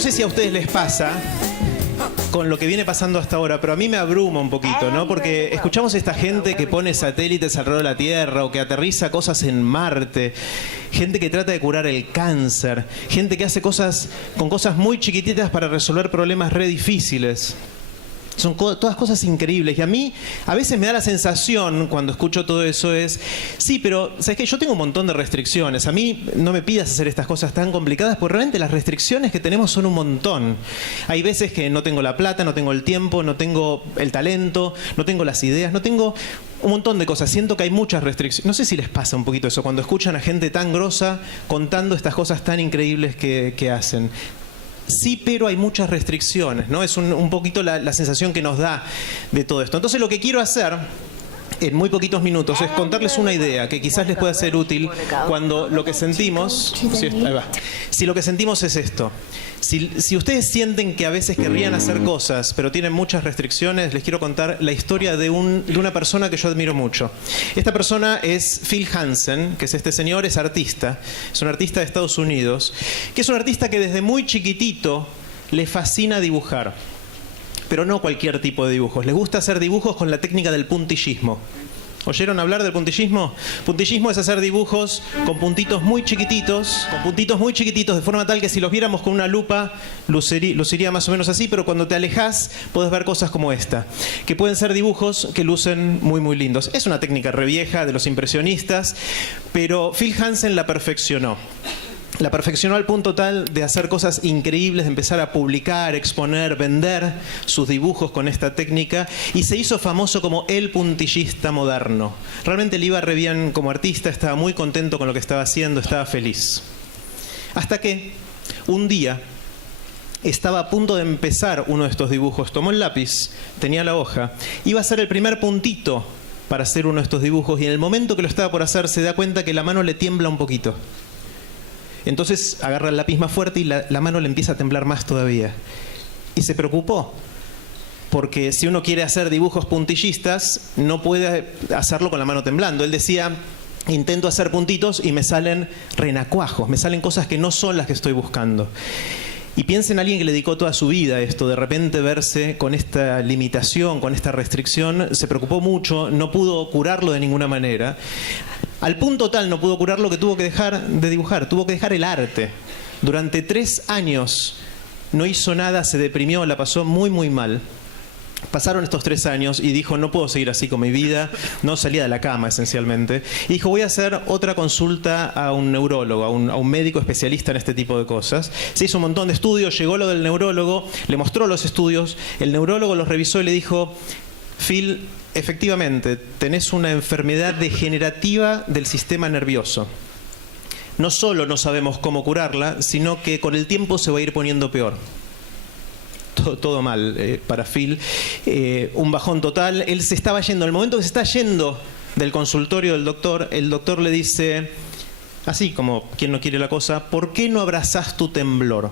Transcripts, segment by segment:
no sé si a ustedes les pasa con lo que viene pasando hasta ahora, pero a mí me abruma un poquito, ¿no? Porque escuchamos a esta gente que pone satélites alrededor de la Tierra o que aterriza cosas en Marte, gente que trata de curar el cáncer, gente que hace cosas con cosas muy chiquititas para resolver problemas re difíciles. Son todas cosas increíbles. Y a mí, a veces me da la sensación, cuando escucho todo eso, es... Sí, pero, ¿sabes qué? Yo tengo un montón de restricciones. A mí no me pidas hacer estas cosas tan complicadas, porque realmente las restricciones que tenemos son un montón. Hay veces que no tengo la plata, no tengo el tiempo, no tengo el talento, no tengo las ideas, no tengo un montón de cosas. Siento que hay muchas restricciones. No sé si les pasa un poquito eso, cuando escuchan a gente tan grosa contando estas cosas tan increíbles que hacen. Sí, pero hay muchas restricciones, ¿no? Es un poquito la sensación que nos da de todo esto. Entonces lo que quiero hacer en muy poquitos minutos es contarles una idea que quizás les pueda ser útil cuando lo que sentimos... Si lo que sentimos es esto. Si ustedes sienten que a veces querrían hacer cosas, pero tienen muchas restricciones, les quiero contar la historia de una persona que yo admiro mucho. Esta persona es Phil Hansen, que es este señor, es artista. Es un artista de Estados Unidos, que es un artista que desde muy chiquitito le fascina dibujar. Pero no cualquier tipo de dibujos. Les gusta hacer dibujos con la técnica del puntillismo. ¿Oyeron hablar del puntillismo? Puntillismo es hacer dibujos con puntitos muy chiquititos, de forma tal que si los viéramos con una lupa, luciría más o menos así, pero cuando te alejás podés ver cosas como esta, que pueden ser dibujos que lucen muy, muy lindos. Es una técnica re vieja de los impresionistas, pero Phil Hansen la perfeccionó. La perfeccionó al punto tal de hacer cosas increíbles, de empezar a publicar, exponer, vender sus dibujos con esta técnica, y se hizo famoso como el puntillista moderno. Realmente le iba re bien como artista, estaba muy contento con lo que estaba haciendo, estaba feliz. Hasta que un día estaba a punto de empezar uno de estos dibujos, tomó el lápiz, tenía la hoja, iba a hacer el primer puntito para hacer uno de estos dibujos, y en el momento que lo estaba por hacer se da cuenta que la mano le tiembla un poquito. Entonces agarra el lápiz más fuerte y la mano le empieza a temblar más todavía. Y se preocupó, porque si uno quiere hacer dibujos puntillistas, no puede hacerlo con la mano temblando. Él decía, intento hacer puntitos y me salen renacuajos, me salen cosas que no son las que estoy buscando. Y piensa en alguien que le dedicó toda su vida a esto, de repente verse con esta limitación, con esta restricción, se preocupó mucho, no pudo curarlo de ninguna manera. Al punto tal no pudo curarlo que tuvo que dejar de dibujar, tuvo que dejar el arte. Durante 3 años no hizo nada, se deprimió, la pasó muy, muy mal. Pasaron estos 3 años y dijo, no puedo seguir así con mi vida, no salía de la cama esencialmente. Y dijo, voy a hacer otra consulta a un neurólogo, a un médico especialista en este tipo de cosas. Se hizo un montón de estudios, llegó lo del neurólogo, le mostró los estudios, el neurólogo los revisó y le dijo, Phil, efectivamente, tenés una enfermedad degenerativa del sistema nervioso. No solo no sabemos cómo curarla, sino que con el tiempo se va a ir poniendo peor. Todo mal para Phil. Un bajón total. Él se estaba yendo. Al momento que se está yendo del consultorio del doctor, el doctor le dice, así como quien no quiere la cosa, ¿por qué no abrazás tu temblor?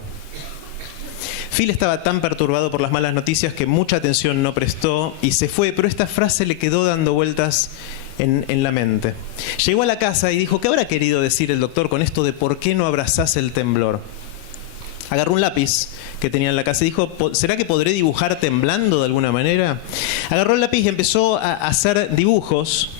Phil estaba tan perturbado por las malas noticias que mucha atención no prestó y se fue, pero esta frase le quedó dando vueltas en la mente. Llegó a la casa y dijo, ¿qué habrá querido decir el doctor con esto de por qué no abrazás el temblor? Agarró un lápiz que tenía en la casa y dijo, ¿será que podré dibujar temblando de alguna manera? Agarró el lápiz y empezó a hacer dibujos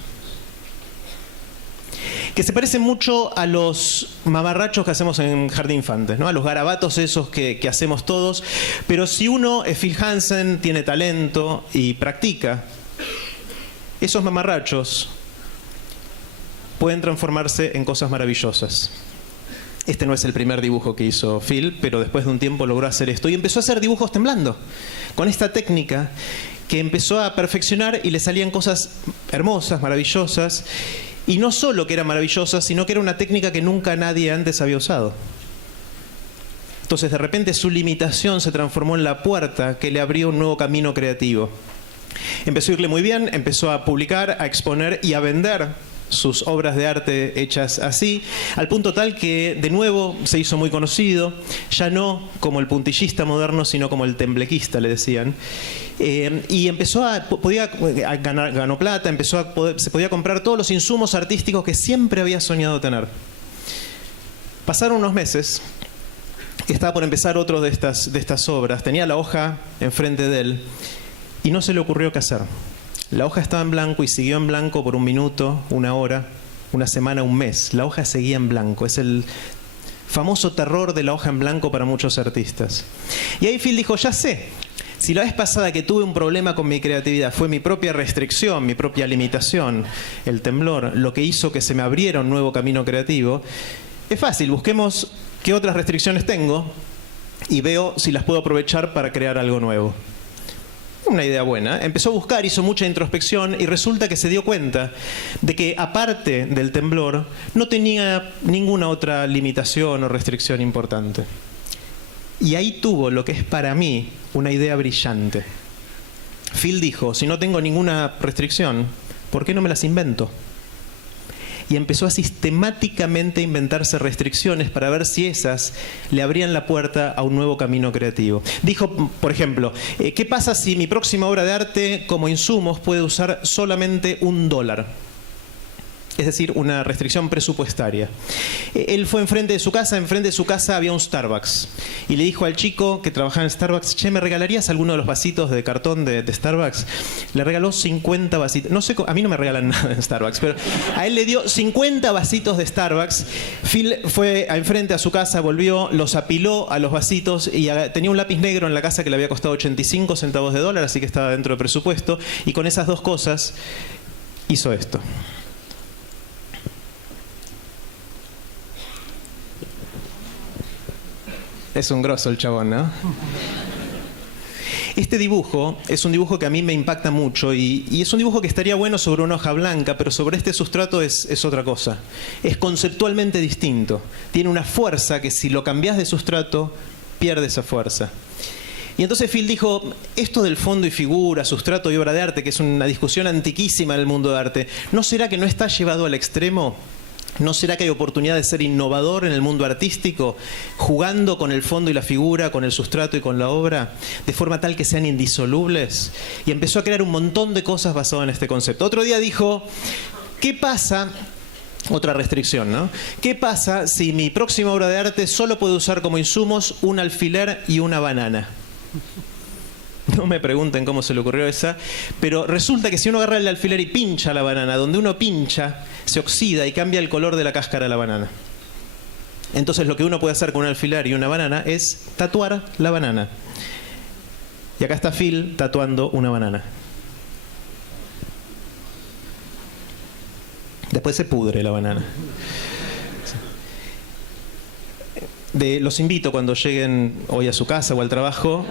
que se parecen mucho a los mamarrachos que hacemos en Jardín de Infantes, ¿no? A los garabatos esos que hacemos todos. Pero si uno es Phil Hansen, tiene talento y practica, esos mamarrachos pueden transformarse en cosas maravillosas. Este no es el primer dibujo que hizo Phil, pero después de un tiempo logró hacer esto y empezó a hacer dibujos temblando, con esta técnica que empezó a perfeccionar y le salían cosas hermosas, maravillosas. Y no solo que era maravillosa, sino que era una técnica que nunca nadie antes había usado. Entonces, de repente, su limitación se transformó en la puerta que le abrió un nuevo camino creativo. Empezó a irle muy bien, empezó a publicar, a exponer y a vender sus obras de arte hechas así, al punto tal que de nuevo se hizo muy conocido, ya no como el puntillista moderno, sino como el temblequista, le decían. Y empezó ganó plata, se podía comprar todos los insumos artísticos que siempre había soñado tener. Pasaron unos meses, estaba por empezar otro de estas obras, tenía la hoja enfrente de él y no se le ocurrió qué hacer. La hoja estaba en blanco y siguió en blanco por 1 minuto, 1 hora, 1 semana, 1 mes. La hoja seguía en blanco. Es el famoso terror de la hoja en blanco para muchos artistas. Y ahí Phil dijo, ya sé, si la vez pasada que tuve un problema con mi creatividad fue mi propia restricción, mi propia limitación, el temblor, lo que hizo que se me abriera un nuevo camino creativo, es fácil, busquemos qué otras restricciones tengo y veo si las puedo aprovechar para crear algo nuevo. Una idea buena. Empezó a buscar, hizo mucha introspección y resulta que se dio cuenta de que aparte del temblor no tenía ninguna otra limitación o restricción importante. Y ahí tuvo lo que es para mí una idea brillante. Phil dijo, si no tengo ninguna restricción, ¿por qué no me las invento? Y empezó a sistemáticamente inventarse restricciones para ver si esas le abrían la puerta a un nuevo camino creativo. Dijo, por ejemplo, ¿qué pasa si mi próxima obra de arte como insumos puede usar solamente $1? Es decir, una restricción presupuestaria. Él fue enfrente de su casa había un Starbucks. Y le dijo al chico que trabajaba en Starbucks, che, ¿me regalarías alguno de los vasitos de cartón de Starbucks? Le regaló 50 vasitos. No sé, a mí no me regalan nada en Starbucks, pero a él le dio 50 vasitos de Starbucks. Phil fue enfrente a su casa, volvió, los apiló a los vasitos y tenía un lápiz negro en la casa que le había costado 85 centavos de dólar, así que estaba dentro del presupuesto. Y con esas 2 cosas hizo esto. Es un grosso el chabón, ¿no? Este dibujo es un dibujo que a mí me impacta mucho y es un dibujo que estaría bueno sobre una hoja blanca, pero sobre este sustrato es otra cosa. Es conceptualmente distinto. Tiene una fuerza que si lo cambias de sustrato, pierde esa fuerza. Y entonces Phil dijo, esto del fondo y figura, sustrato y obra de arte, que es una discusión antiquísima en el mundo de arte, ¿no será que no está llevado al extremo? ¿No será que hay oportunidad de ser innovador en el mundo artístico, jugando con el fondo y la figura, con el sustrato y con la obra, de forma tal que sean indisolubles? Y empezó a crear un montón de cosas basadas en este concepto. Otro día dijo, ¿qué pasa? Otra restricción, ¿no? ¿Qué pasa si mi próxima obra de arte solo puede usar como insumos un alfiler y una banana? No me pregunten cómo se le ocurrió esa, pero resulta que si uno agarra el alfiler y pincha la banana, donde uno pincha, se oxida y cambia el color de la cáscara de la banana. Entonces lo que uno puede hacer con un alfiler y una banana es tatuar la banana. Y acá está Phil tatuando una banana. Después se pudre la banana. Los invito cuando lleguen hoy a su casa o al trabajo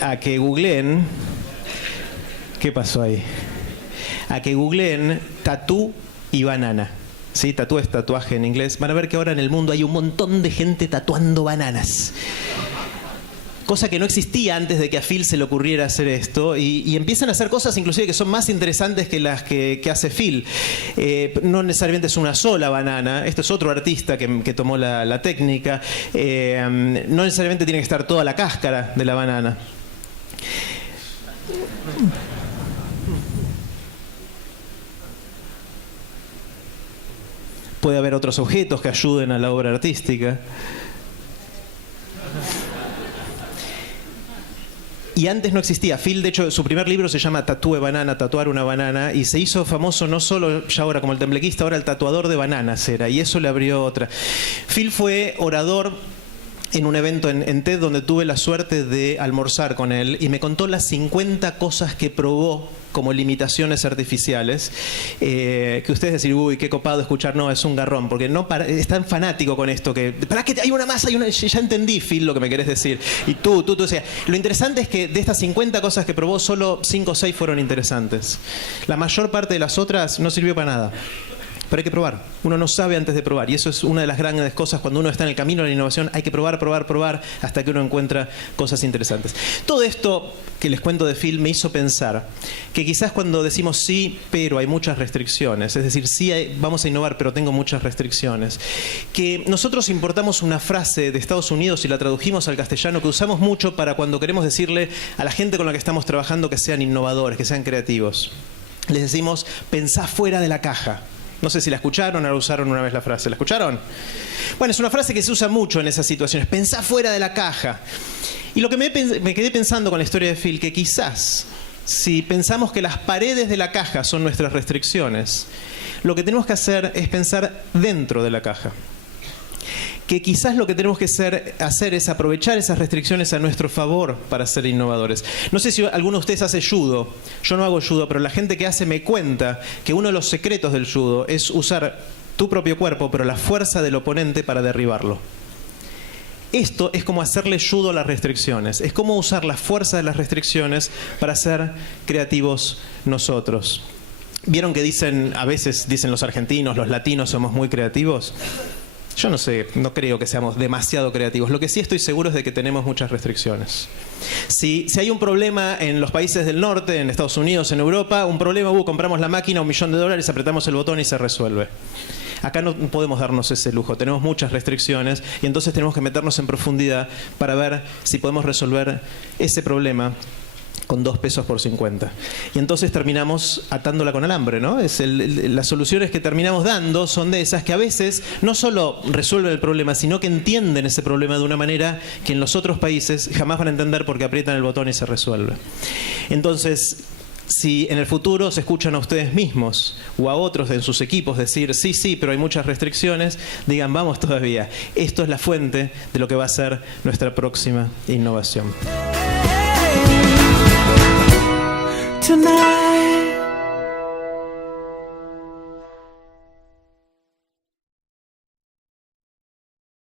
a que googleen. ¿Qué pasó ahí? A que googleen tatú y banana. ¿Sí? Tatú es tatuaje en inglés. Van a ver que ahora en el mundo hay un montón de gente tatuando bananas. Cosa que no existía antes de que a Phil se le ocurriera hacer esto. Y empiezan a hacer cosas inclusive que son más interesantes que las que hace Phil. No necesariamente es una sola banana. Esto es otro artista que tomó la técnica. No necesariamente tiene que estar toda la cáscara de la banana. Puede haber otros objetos que ayuden a la obra artística. Y antes no existía. Phil, de hecho, su primer libro se llama Tatúe Banana, tatuar una banana, y se hizo famoso no solo ya ahora como el temblequista, ahora el tatuador de bananas era, y eso le abrió otra. Phil fue orador en un evento en TED donde tuve la suerte de almorzar con él y me contó las 50 cosas que probó como limitaciones artificiales, que ustedes decir, uy, qué copado escuchar, no, es un garrón, porque no es tan fanático con esto que, ¿para qué hay una más? Ya entendí, Phil, lo que me querés decir. Y tú, o sea, lo interesante es que de estas 50 cosas que probó, solo 5 o 6 fueron interesantes. La mayor parte de las otras no sirvió para nada. Pero hay que probar. Uno no sabe antes de probar. Y eso es una de las grandes cosas cuando uno está en el camino de la innovación. Hay que probar hasta que uno encuentra cosas interesantes. Todo esto que les cuento de Phil me hizo pensar que quizás cuando decimos sí, pero hay muchas restricciones, es decir, sí vamos a innovar, pero tengo muchas restricciones, que nosotros importamos una frase de Estados Unidos y la tradujimos al castellano que usamos mucho para cuando queremos decirle a la gente con la que estamos trabajando que sean innovadores, que sean creativos. Les decimos, pensá fuera de la caja. No sé si la escucharon o la usaron una vez la frase. ¿La escucharon? Bueno, es una frase que se usa mucho en esas situaciones. Pensá fuera de la caja. Y lo que me quedé pensando con la historia de Phil, que quizás, si pensamos que las paredes de la caja son nuestras restricciones, lo que tenemos que hacer es pensar dentro de la caja. Que quizás lo que tenemos que hacer es aprovechar esas restricciones a nuestro favor para ser innovadores. No sé si alguno de ustedes hace judo. Yo no hago judo, pero la gente que hace me cuenta que uno de los secretos del judo es usar tu propio cuerpo, pero la fuerza del oponente para derribarlo. Esto es como hacerle judo a las restricciones. Es como usar la fuerza de las restricciones para ser creativos nosotros. ¿Vieron que a veces dicen los argentinos, los latinos somos muy creativos? Yo no sé, no creo que seamos demasiado creativos. Lo que sí estoy seguro es de que tenemos muchas restricciones. Si hay un problema en los países del norte, en Estados Unidos, en Europa, un problema, compramos la máquina, $1.000.000, apretamos el botón y se resuelve. Acá no podemos darnos ese lujo, tenemos muchas restricciones y entonces tenemos que meternos en profundidad para ver si podemos resolver ese problema con 2 pesos por 50. Y entonces terminamos atándola con alambre, ¿no? Las soluciones que terminamos dando son de esas que a veces no solo resuelven el problema, sino que entienden ese problema de una manera que en los otros países jamás van a entender porque aprietan el botón y se resuelve. Entonces, si en el futuro se escuchan a ustedes mismos o a otros en sus equipos decir sí, pero hay muchas restricciones, digan vamos todavía. Esto es la fuente de lo que va a ser nuestra próxima innovación. Tonight